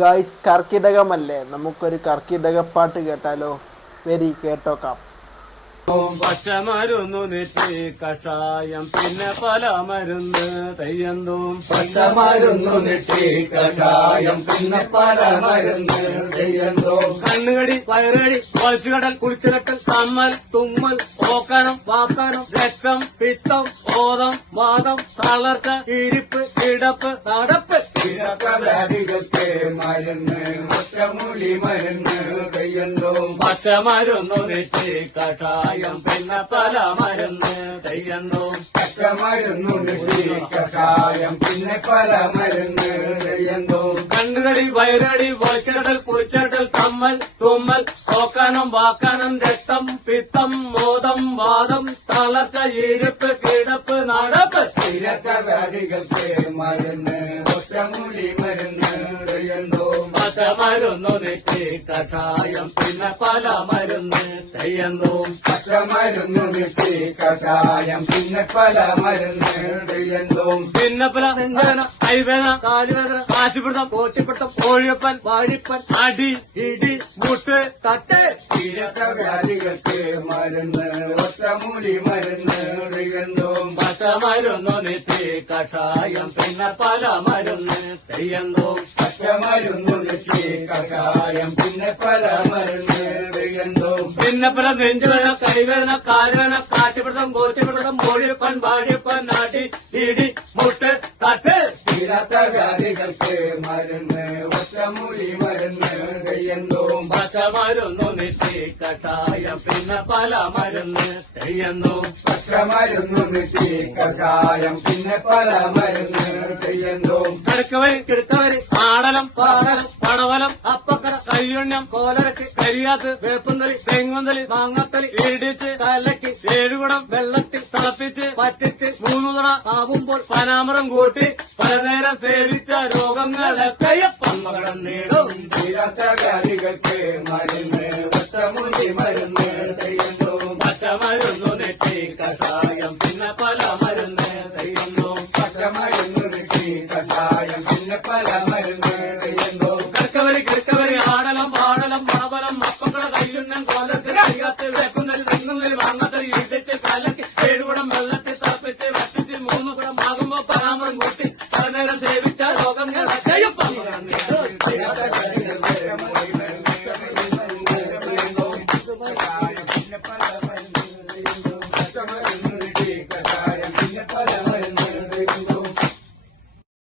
Guys, കർക്കിടകമല്ലേ, നമുക്കൊരു കർക്കിടകപ്പാട്ട് കേട്ടാലോ? വരി കേട്ടോക്കാം. പച്ചമരുന്നു നെറ്റി കഷായം പിന്നെ പല മരുന്ന് തെയ്യന്തും. പച്ചമരുന്നു നെറ്റി കഷായം പിന്നെ പല മരുന്ന് തെയ്യന്തും. കണ്ണുകടി വയറുകടി വലിച്ചുകടൽ കുളിച്ചുകെട്ടൽ കമ്മൽ തുമ്മൽ ഓക്കണം വാക്കാനം രക്തം പിത്തം ഓതം വാദം തളർച്ച ഇരിപ്പ് കിടപ്പ് നടപ്പ് വ്യാധികൾക്ക് മരുന്ന് ഒറ്റമൂലി മരുന്ന് തെയ്യന്തും. പച്ചമരുന്നു നെറ്റി കഷായം പിന്നെ പല മരുന്ന് തെയ്യന്തും. പച്ചമരുന്നു നെറ്റി കഷായം പിന്നെ പല മരുന്ന് തെയ്യന്തും. കണ്ണുകടി വയറുകടി വലിച്ചുകടൽ കുളിച്ചുകെട്ടൽ കമ്മൽ തുമ്മൽ ഓക്കാനം വാക്കാനം രക്തം പിത്തം മോദം വാദം തളർച്ച ഇരിപ്പ് കിടപ്പ് നടപ്പ് വ്യാധികൾക്ക് മരുന്ന് ഒറ്റമൂലി മരുന്ന് തെയ്യന്തും. പച്ചമരുന്നു നെറ്റി കഷായം പിന്നെ പല മരുന്ന് തെയ്യന്തും. പച്ചമരുന്നു നെറ്റി കഷായം പിന്നെ പല മരുന്ന് തെയ്യന്തും. പിന്നെ പല നെഞ്ചവേദന കൈവേദന കാലുവേദന കാശിപ്പിടുത്തം കോച്ചിപ്പിടുത്തം കോഴിയപ്പൻ വാഴിപ്പൻ അടി ഇടി മുട്ട് തട്ട് വ്യാധികൾക്ക് മരുന്ന് ഒറ്റമൂലി മരുന്ന് തെയ്യന്തും. പച്ചമരുന്നു നെറ്റി കഷായം പിന്നെ പല മരുന്ന് തെയ്യന്തും. പച്ചമരുന്നു നെറ്റി കഷായം പിന്നെ പല മരുന്ന് തെയ്യന്തും. പിന്നെ പല നെഞ്ചുവേദന കൈവേദന കാലുവേദന കാശിപ്പിടുത്തം കോച്ചിപ്പിടുത്തം കോഴിയപ്പൻ വാഴിപ്പൻ അടി ഇടി മുട്ട് തട്ട് വ്യാധികൾക്ക് മരുന്ന് ഒറ്റമൂലി മരുന്ന് തെയ്യന്തും. പച്ചമരുന്നു നെറ്റി കഷായം പിന്നെ പല മരുന്ന് തെയ്യന്തും. പച്ചമരുന്നു നെറ്റി കഷായം പിന്നെ പല മരുന്ന് തെയ്യന്തും. കിടക്കവരി കിടക്കവരി ആടലം പാടലം പടവലം അപ്പക്കര കയ്യുണ്ണം കോലരക്ക് കരിയാത്ത് വേപ്പുന്തലി തെങ്ങുന്തലി മാങ്ങത്തലി ഇടിച്ച് കലക്കി ഏഴുകുടം വെള്ളത്തിൽ തിളപ്പിച്ച് പറ്റിച്ച് 3 തട ആവുമ്പോൾ പനാമരം കൂട്ടി പലനേരം സേവിച്ച രോഗങ്ങളൊക്കെ പന്മകടം നേടും. വ്യാധികൾക്ക് മരുന്ന് ഒറ്റമൂലി മരുന്ന് തെയ്യന്തും. പച്ചമരുന്നു നെറ്റി കഷായം പിന്നെ പല മരുന്ന് തെയ്യുന്നു. പച്ചമരുന്നു നെറ്റി കഷായം പിന്നെ പല മരുന്ന് തെയ്യന്തും.